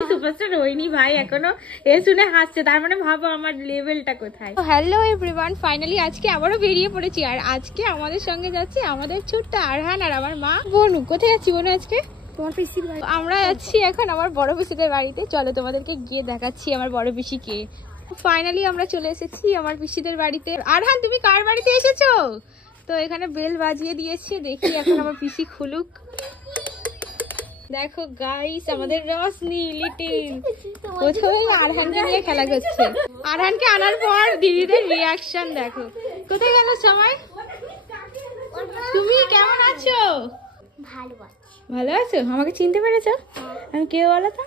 Superstar হইনি ভাই এখনো, এ শুনে হাসছে, তার মানে ভাবো আমার লেভেলটা কোথায়। হ্যালো এভরিওয়ান, ফাইনালি আজকে আবারও বেরিয়ে পড়েছি। আর আজকে আমাদের সঙ্গে যাচ্ছে আমাদের ছোট্ট আরহান আর আমার মা বনু। কোথায় যাচ্ছি বনু আজকে? তোমার পিসির বাড়ি। আমরা যাচ্ছি এখন আমার বড় পিসিদের বাড়িতে। চলো তোমাদেরকে গিয়ে দেখাচ্ছি আমার বড় পিসি কে। ফাইনালি আমরা চলে এসেছি আমার পিসিদের বাড়িতে। আরহান তুমি কার বাড়িতে এসেছো? তো এখানে বেল বাজিয়ে দিয়েছে, দেখি এখন আমার পিসি খুলুক। দেখো গাইস, আমাদের রসনি লিটিল প্রথমে আরহানকে নিয়ে খেলা করছে। আরহানকে আনার পর দিদিদের রিয়াকশন দেখো। কোথায় গেল সময়? তুমি কেমন আছো? ভালো আছি। ভালো আছো? আমাকে চিনতে পেরেছো? আমি কে বলো তো?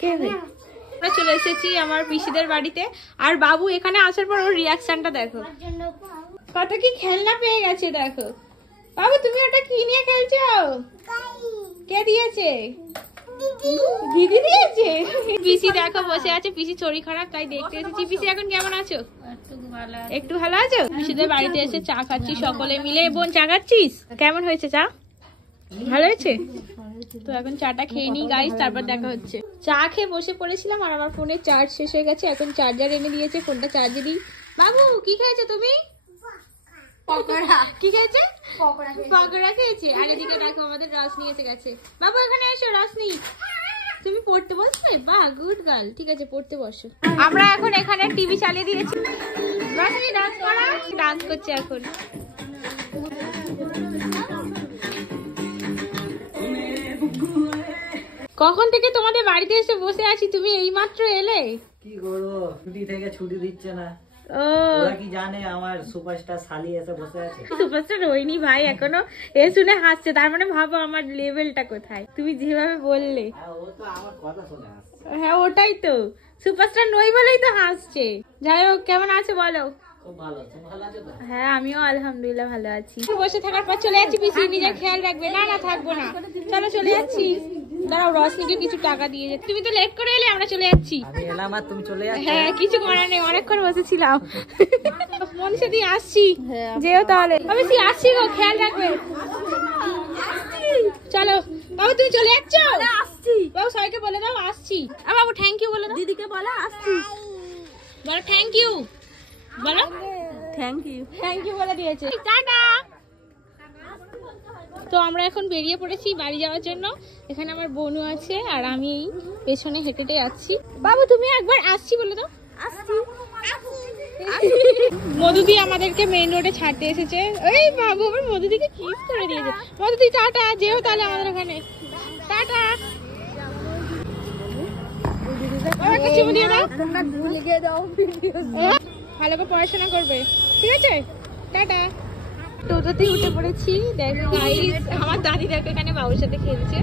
কে? আমরা চলে এসেছি আমার পিসিদের বাড়িতে। আর বাবু এখানে আসার পর ওর রিয়াকশনটা দেখো, কত কি খেলনা পেয়ে গেছে দেখো। বাবু তুমি ওটা কি নিয়ে খেলছো? কে দিয়েছে? দিদি দিয়েছে। পিসি দেখো বসে আছে, পিসি শরীর খারাপ তাই দেখতে এসেছি। পিসি এখন কেমন আছো? একটু ভালো আছো? পিসিদের বাড়িতে এসে চা খাচ্ছি সকলে মিলে। বোন চা খাচ্ছিস? কেমন হয়েছে চা? ভালো হয়েছে? তো এখন চাটা খেয়ে নিই গাইস, তারপর দেখা হচ্ছে। চা খেয়ে বসে পড়েছিলাম আর আমার ফোনে চার্জ শেষ হয়ে গেছে। এখন চার্জার এনে দিয়েছে, ফোনটা চার্জে দিই। বাবু কি খেয়েছো তুমি? পকোড়া। কি খেয়েছে? পকোড়া খেয়েছে। আর এদিকে দেখো আমাদের রসনি এসে গেছে। বাবু এখানে এসো রসনি, তুমি পড়তে বসবে? বাহ গুড গার্ল, ঠিক আছে পড়তে বসো। আমরা এখন এখানে টিভি চালিয়ে দিয়েছি। রসনি ডান্স করা, ডান্স করছে এখন। কখন থেকে তোমাদের বাড়িতে এসে বসে আছি, তুমি এইমাত্র এলে। কি করবো, ছুটি থেকে ছুটি দিচ্ছে না। ও ওরা কি জানে আমার সুপারস্টার শালি এসে বসে আছে? সুপারস্টার হইনি ভাই এখনো, এ শুনে হাসছে, তার মানে ভাবো আমার লেভেলটা কোথায়। তুমি যেভাবে বললে, ও তো আমার কথা শুনে আসছে। হ্যাঁ ওটাই তো, সুপারস্টার নই বলেই তো হাসছে। যাই হোক কেমন আছো বলো? খুব ভালো, তুমি ভালো আছো তো? হ্যাঁ আমিও আলহামদুলিল্লাহ ভালো আছি। বসে থাকার পর চলে যাচ্ছি। পিসি নিজের খেয়াল রাখবে। না না থাকবো না, চলো চলে যাচ্ছি। দাঁড়াও রসনিকে কিছু টাকা দিয়ে যেতে। তুমি তো লেট করে এলে, আমরা চলে যাচ্ছি। আমি এলাম আর তুমি চলে যাচ্ছ? হ্যাঁ কিছু করার নেই, অনেকক্ষণ বসেছিলাম। মনীষা দিয়ে আসছি, যেও তাহলে। আমি আসছি গো, খেয়াল রাখবে। চলো বাবু তুমি চলে যাচ্ছ? আসছি বাবু, সবাইকে বলে দাও আসছি। আর বাবু থ্যাংক ইউ বলে দাও। দিদিকে বলো আসছি। বলো থ্যাংক ইউ, বলো থ্যাংক ইউ। থ্যাংক ইউ বলে দিয়েছে। টাটা। তো আমরা এখন বেরিয়ে পড়েছি বাড়ি যাওয়ার জন্য। এখানে আমার বোনু আছে আর আমি এই পেছনে হেঁটে হেঁটে যাচ্ছি। বাবু তুমি একবার আসছি বলে দাও। আসছি। মধুদি আমাদেরকে মেইন রোডে ছাড়তে এসেছে। এই বাবু আবার মধুদিকে কিস করে দিয়েছে। মধুদি টাটা, যেও তাহলে আমাদের ওখানে। টাটা। একটা চুমু দিয়ে দাও। ভালো করে পড়াশোনা করবে, ঠিক আছে? টাটা। টোটোতেই উঠে পড়েছি। দেখো গাইস, আমার দাদি দেখো এখানে বাবুর সাথে খেলছে।